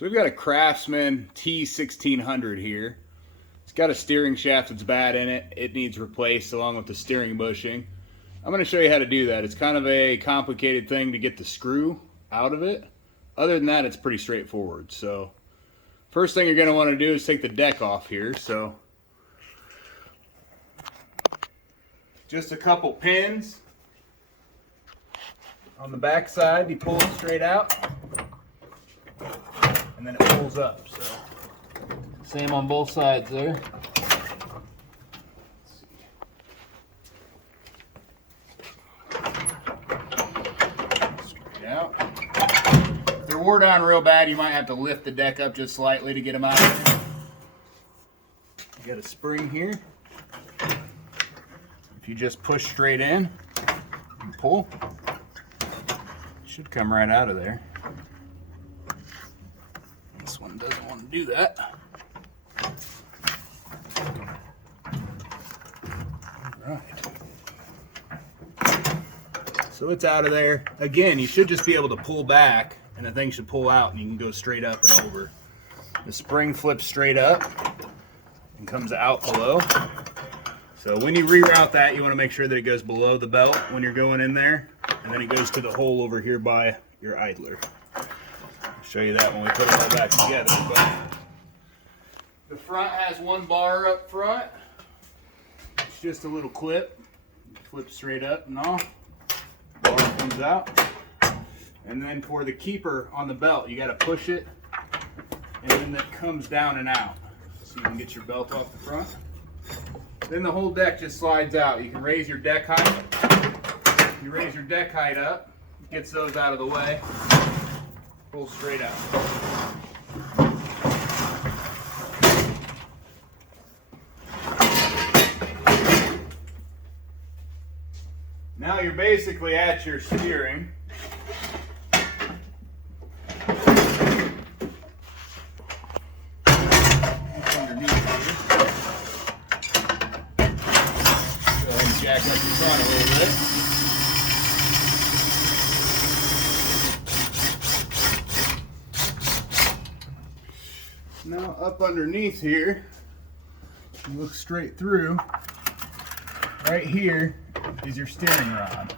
So we've got a Craftsman T1600 here. It's got a steering shaft that's bad in it. It needs replaced along with the steering bushing. I'm going to show you how to do that. It's kind of a complicated thing to get the screw out of it. Other than that, it's pretty straightforward. So first thing you're going to want to do is take the deck off here. So just a couple pins on the back side. You pull it straight out and then it pulls up. So same on both sides there. Straight out. If they're wore down real bad, you might have to lift the deck up just slightly to get them out of there. You got a spring here. If you just push straight in and pull, it should come right out of there. This one doesn't want to do that. Right. So it's out of there. Again, you should just be able to pull back and the thing should pull out and you can go straight up and over. The spring flips straight up and comes out below. So when you reroute that, you want to make sure that it goes below the belt when you're going in there, and then it goes to the hole over here by your idler. I'll show you that when we put it all back together. But the front has one bar up front. It's just a little clip. Flips straight up and off. Bar comes out. And then for the keeper on the belt, you got to push it, and then that comes down and out. So you can get your belt off the front. Then the whole deck just slides out. You can raise your deck height. You raise your deck height up, gets those out of the way, pull straight out. Now you're basically at your steering. Jack up the front a little bit. Now up underneath here, you look straight through. Right here is your steering rod.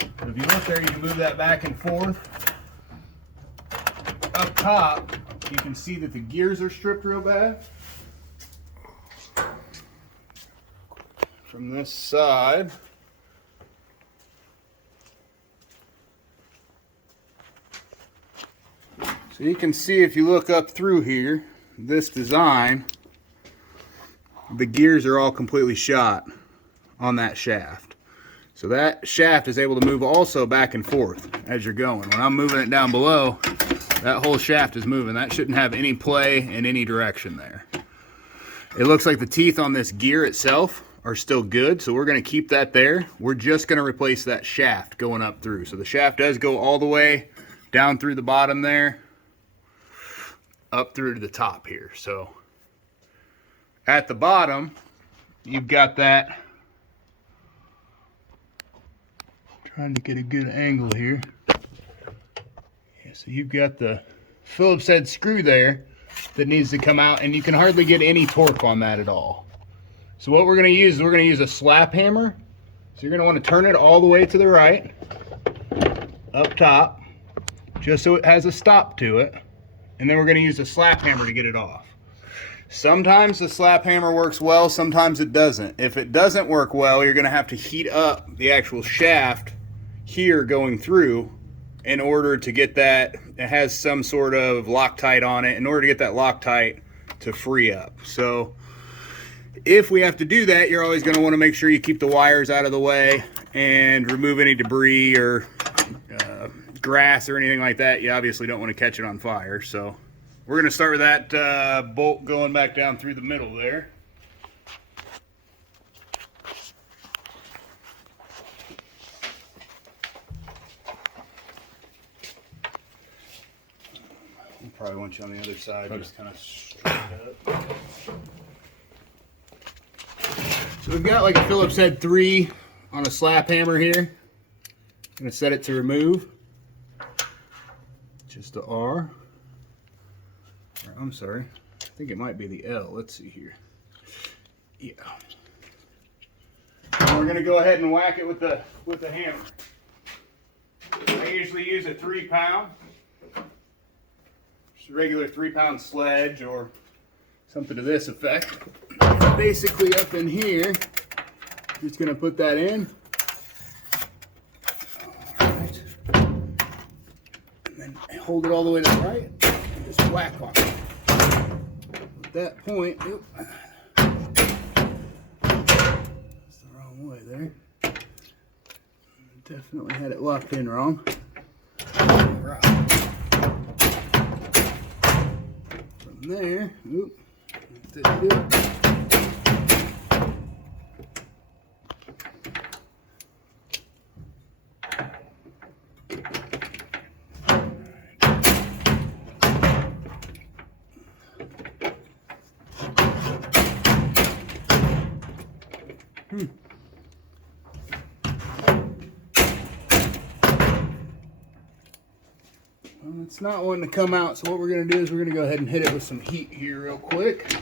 So if you look there, you can move that back and forth. Up top, you can see that the gears are stripped real bad. From this side, so you can see if you look up through here, this design, the gears are all completely shot on that shaft. So that shaft is able to move also back and forth as you're going. When I'm moving it down below, that whole shaft is moving. That shouldn't have any play in any direction there. It looks like the teeth on this gear itself are still good, so we're going to keep that there. We're just going to replace that shaft going up through. So the shaft does go all the way down through the bottom there, up through to the top here. So at the bottom, you've got that, trying to get a good angle here. Yeah, so you've got the Phillips head screw there that needs to come out, and you can hardly get any torque on that at all. So what we're going to use is we're going to use a slap hammer. So you're going to want to turn it all the way to the right, up top, just so it has a stop to it. And then we're going to use a slap hammer to get it off. Sometimes the slap hammer works well, sometimes it doesn't. If it doesn't work well, you're going to have to heat up the actual shaft here going through in order to get that. It has some sort of Loctite on it in order to get that Loctite to free up. So if we have to do that, you're always going to want to make sure you keep the wires out of the way and remove any debris or grass or anything like that. You obviously don't want to catch it on fire. So we're going to start with that bolt going back down through the middle there. We'll probably want you on the other side, just kind of straight up. So we've got like a Phillips head 3 on a slap hammer here. I'm going to set it to remove. Just the R. I'm sorry. I think it might be the L. Let's see here. Yeah. And we're going to go ahead and whack it with the hammer. I usually use a 3-pound. Just a regular 3-pound sledge or something to this effect. Basically up in here, just going to put that in. Alright. And then hold it all the way to the right and just whack on it. At that point, that's the wrong way there. Definitely had it locked in wrong. Right. From there, that didn't do it. Well, it's not wanting to come out, so what we're going to do is we're going to go ahead and hit it with some heat here real quick.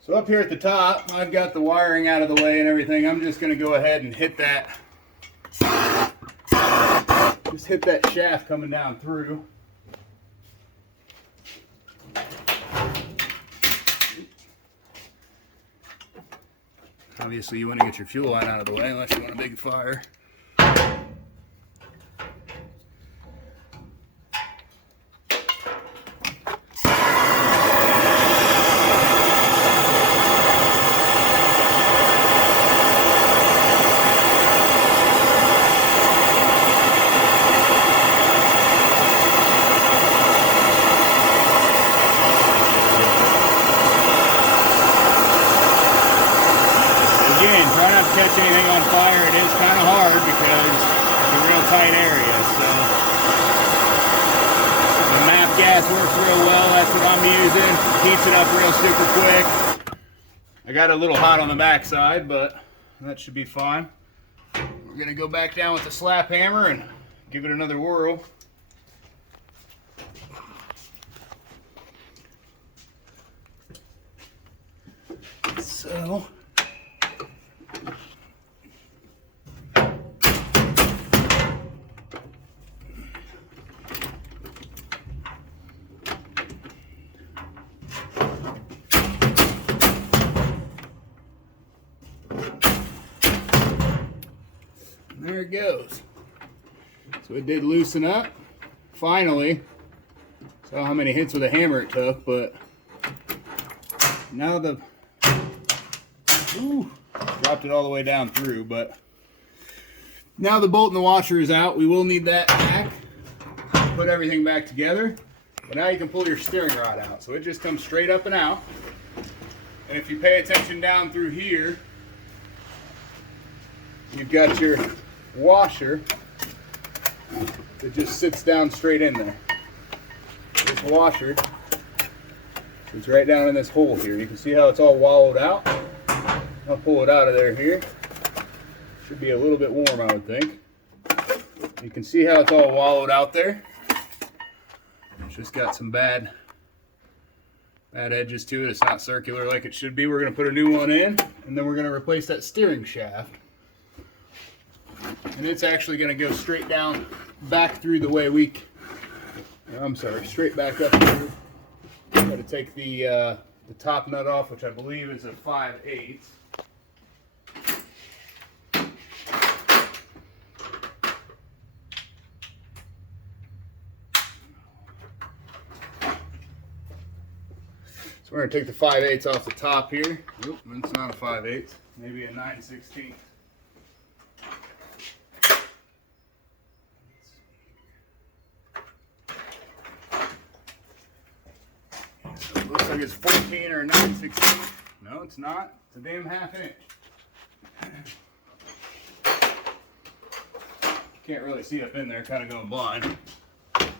So up here at the top, I've got the wiring out of the way and everything. I'm just going to go ahead and hit that. Just hit that shaft coming down through. Obviously, you want to get your fuel line out of the way unless you want a big fire. Catch anything on fire. It is kind of hard because it's a real tight area. So the MAP gas works real well. That's what I'm using. Heats it up real super quick. I got a little hot on the backside, but that should be fine. We're gonna go back down with the slap hammer and give it another whirl. So there it goes. So it did loosen up. Finally. Saw how many hits with a hammer it took, but now dropped it all the way down through, but now the bolt and the washer is out. We will need that back. Put everything back together. But now you can pull your steering rod out. So it just comes straight up and out. And if you pay attention down through here, you've got your washer that just sits down straight in there. This washer is right down in this hole here. You can see how it's all wallowed out. I'll pull it out of there here. Should be a little bit warm, I would think. You can see how it's all wallowed out there. It's just got some bad edges to it. It's not circular like it should be. We're going to put a new one in, and then we're going to replace that steering shaft. And it's actually going to go straight down, back through the way straight back up through. Got to take the top nut off, which I believe is a 5/8. So we're going to take the 5/8 off the top here. Oop, it's not a 5/8, maybe a 9/16. Looks like it's 14 or 9/16. No, it's not. It's a damn 1/2 inch. Can't really see up in there, kind of going blind. It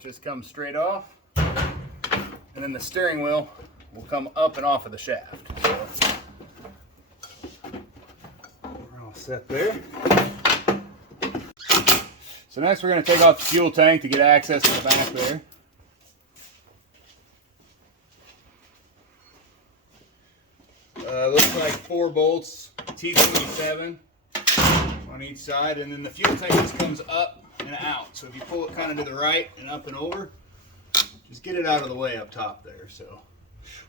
just comes straight off. and then the steering wheel will come up and off of the shaft. So we're all set there. So next we're going to take off the fuel tank to get access to the back there. Looks like 4 bolts, T27 on each side, and then the fuel tank just comes up and out. So if you pull it kind of to the right and up and over, just get it out of the way up top there. So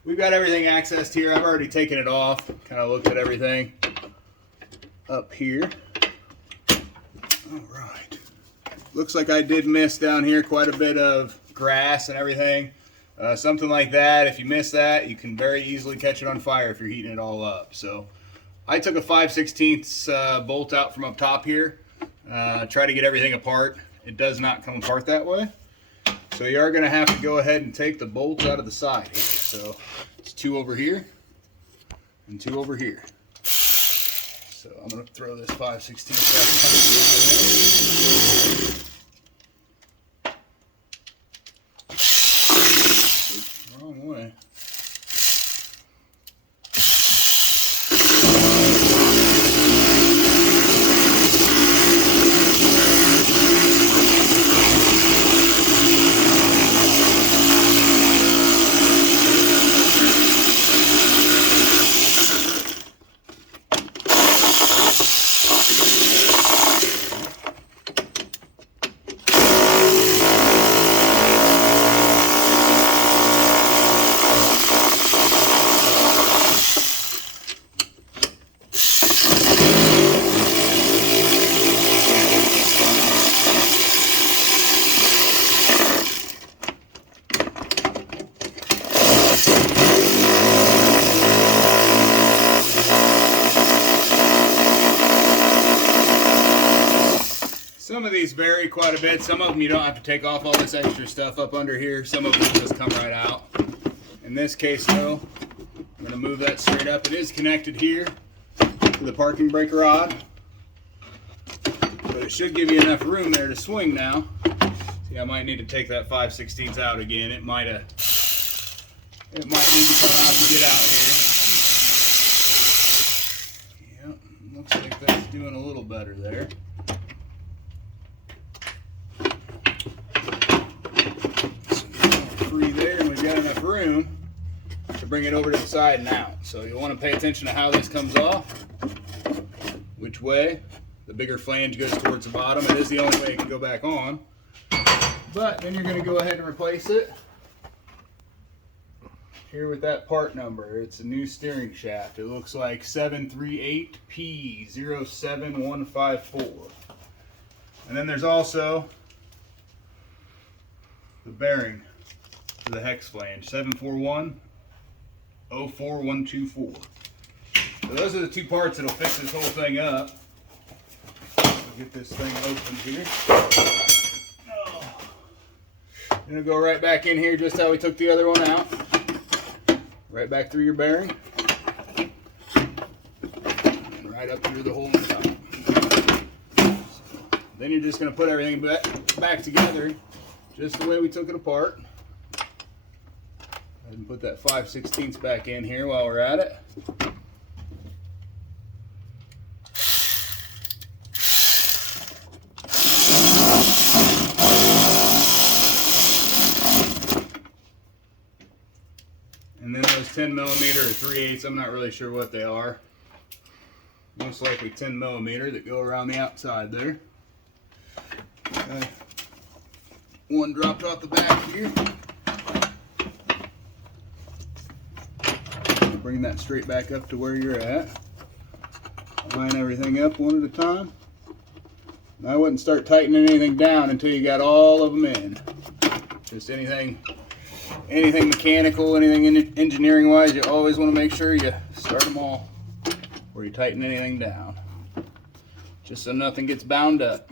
we've got everything accessed here. I've already taken it off, kind of looked at everything up here. All right. Looks like I did miss down here quite a bit of grass and everything. Something like that, if you miss that, you can very easily catch it on fire if you're heating it all up. So I took a 5/16 bolt out from up top here, try to get everything apart. It does not come apart that way. So you are going to have to go ahead and take the bolts out of the side here. So it's 2 over here and 2 over here. So I'm going to throw this 5/16 back. Wrong way. Some of these vary quite a bit. Some of them you don't have to take off all this extra stuff up under here. Some of them just come right out. In this case though, I'm going to move that straight up. It is connected here to the parking brake rod, but it should give you enough room there to swing now. See, I might need to take that 5/16 out again. It might need to come out to get out here. Yep, looks like that's doing a little better there. Free there, and we've got enough room to bring it over to the side and out. So you'll want to pay attention to how this comes off, which way. The bigger flange goes towards the bottom. It is the only way it can go back on. But then you're going to go ahead and replace it here with that part number. It's a new steering shaft. It looks like 738P07154. And then there's also the bearing for the hex flange, 741-04124. So those are the 2 parts that'll fix this whole thing up. Get this thing open here. Oh. I'm gonna go right back in here just how we took the other one out. Right back through your bearing. And right up through the hole in the top. So then you're just gonna put everything back together just the way we took it apart. Go ahead and put that 5/16 back in here while we're at it. And then those 10mm or 3/8, I'm not really sure what they are. Most likely 10mm that go around the outside there. Okay. One dropped off the back here. Bring that straight back up to where you're at. Line everything up one at a time. I wouldn't start tightening anything down until you got all of them in. Just anything mechanical, anything engineering wise, you always want to make sure you start them all before you tighten anything down. Just so nothing gets bound up.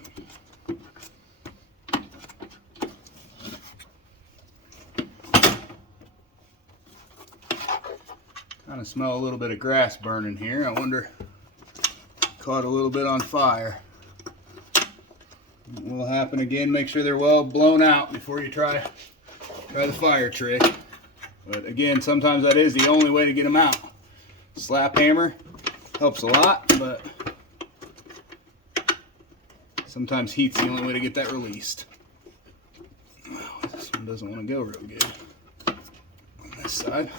Kind of smell a little bit of grass burning here. I wonder, caught a little bit on fire. It will happen again. Make sure they're well blown out before you try the fire trick. But again, sometimes that is the only way to get them out. Slap hammer helps a lot, but sometimes heat's the only way to get that released. Well, this one doesn't want to go real good on this side.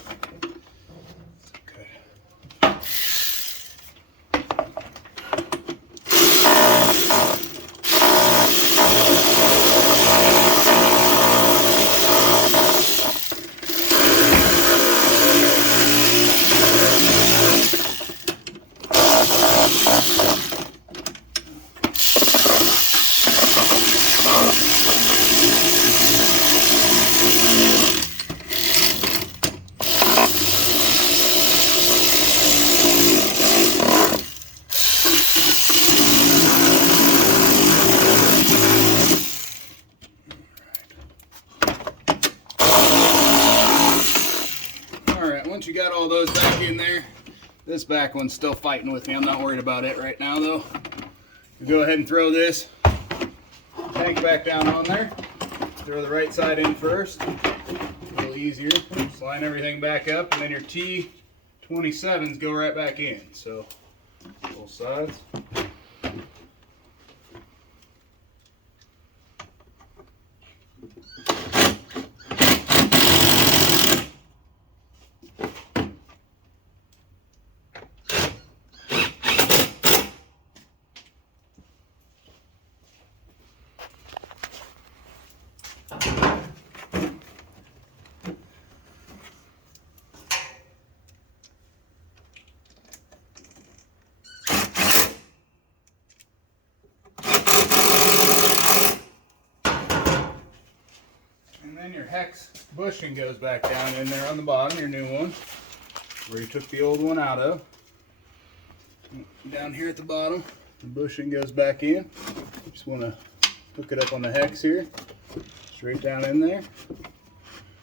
Once you got all those back in there, this back one's still fighting with me. I'm not worried about it right now though. You go ahead and throw this tank back down on there. Throw the right side in first. A little easier. Just line everything back up, and then your T1600s go right back in. So both sides. And your hex bushing goes back down in there on the bottom, your new one, where you took the old one out of. Down here at the bottom, the bushing goes back in. You just want to hook it up on the hex here, straight down in there.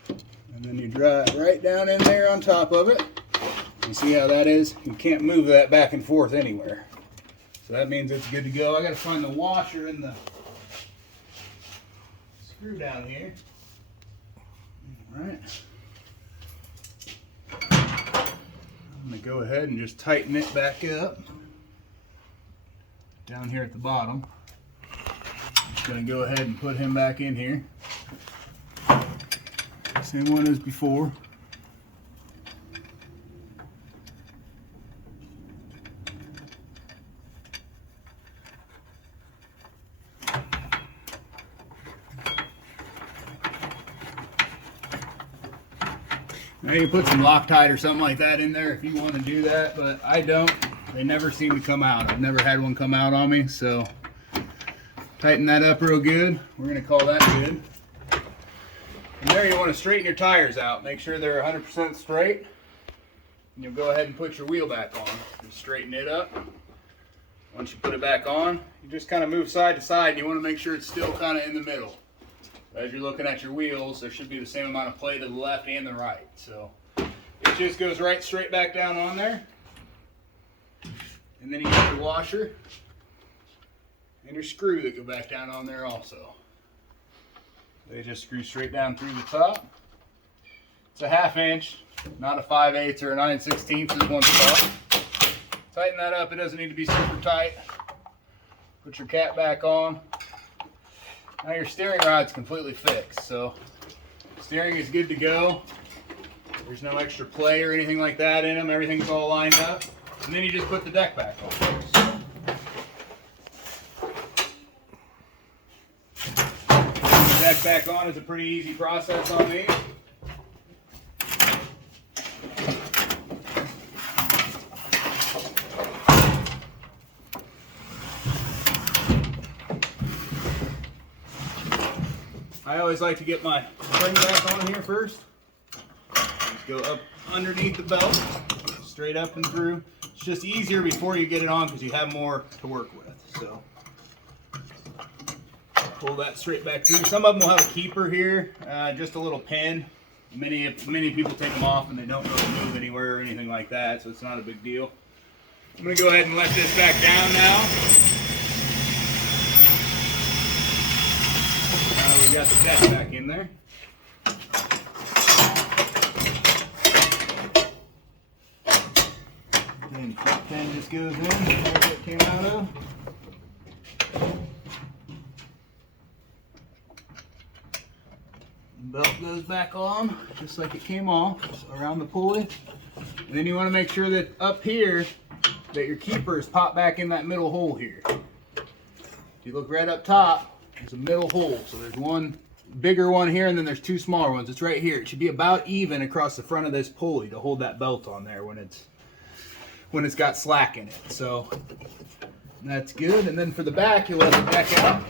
And then you draw it right down in there on top of it. You see how that is? You can't move that back and forth anywhere. So that means it's good to go. I got to find the washer and the screw down here. Alright, I'm going to go ahead and just tighten it back up down here at the bottom. I'm just going to go ahead and put him back in here. Same one as before. Now you can put some Loctite or something like that in there if you want to do that, but I don't. They never seem to come out. I've never had one come out on me, so tighten that up real good. We're going to call that good. From there you want to straighten your tires out. Make sure they're 100% straight. And you'll go ahead and put your wheel back on. Just straighten it up. Once you put it back on, you just kind of move side to side, and you want to make sure it's still kind of in the middle. As you're looking at your wheels, there should be the same amount of play to the left and the right. So it just goes right straight back down on there. And then you got your washer and your screw that go back down on there also. They just screw straight down through the top. It's a 1/2 inch, not a 5/8 or a 9/16 is one spot. Tighten that up. It doesn't need to be super tight. Put your cap back on. Now your steering rod's completely fixed, so steering is good to go. There's no extra play or anything like that in them. Everything's all lined up. And then you just put the deck back on. Putting the deck back on is a pretty easy process on these. I always like to get my spring back on here first. Just go up underneath the belt, straight up and through. It's just easier before you get it on because you have more to work with. So pull that straight back through. Some of them will have a keeper here, just a little pin. Many people take them off and they don't really move anywhere or anything like that, so it's not a big deal. I'm going to go ahead and let this back down now. We got the deck back in there. this goes in, there's what it came out of. Belt goes back on, just like it came off, around the pulley. And then you want to make sure that up here, that your keepers pop back in that middle hole here. If you look right up top, there's a middle hole. So there's one bigger one here, and then there's two smaller ones. It's right here. It should be about even across the front of this pulley to hold that belt on there when it's got slack in it. So that's good. And then for the back, you let the deck out.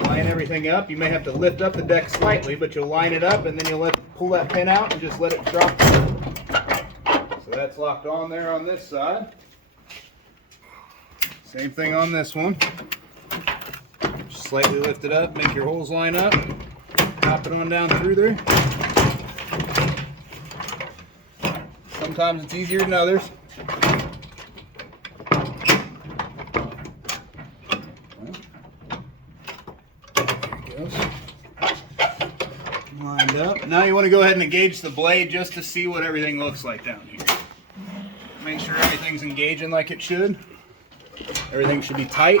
Line everything up. You may have to lift up the deck slightly, but you'll line it up, and then you'll pull that pin out and just let it drop through. So that's locked on there on this side. Same thing on this one. Just slightly lift it up, make your holes line up, pop it on down through there. Sometimes it's easier than others. Lined up. Now you want to go ahead and engage the blade just to see what everything looks like down here. Make sure everything's engaging like it should. Everything should be tight.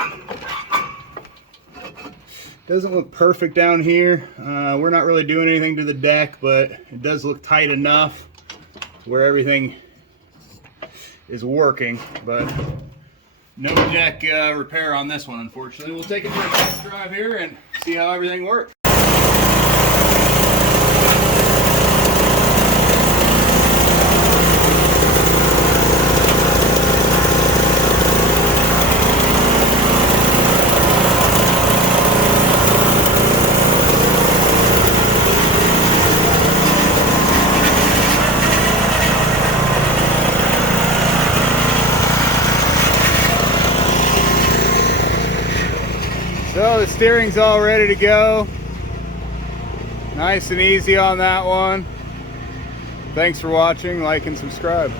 Doesn't look perfect down here. We're not really doing anything to the deck, but it does look tight enough where everything is working, but no deck repair on this one, unfortunately. We'll take it for a test drive here and see how everything works. So the steering's all ready to go. Nice and easy on that one. Thanks for watching, like and subscribe.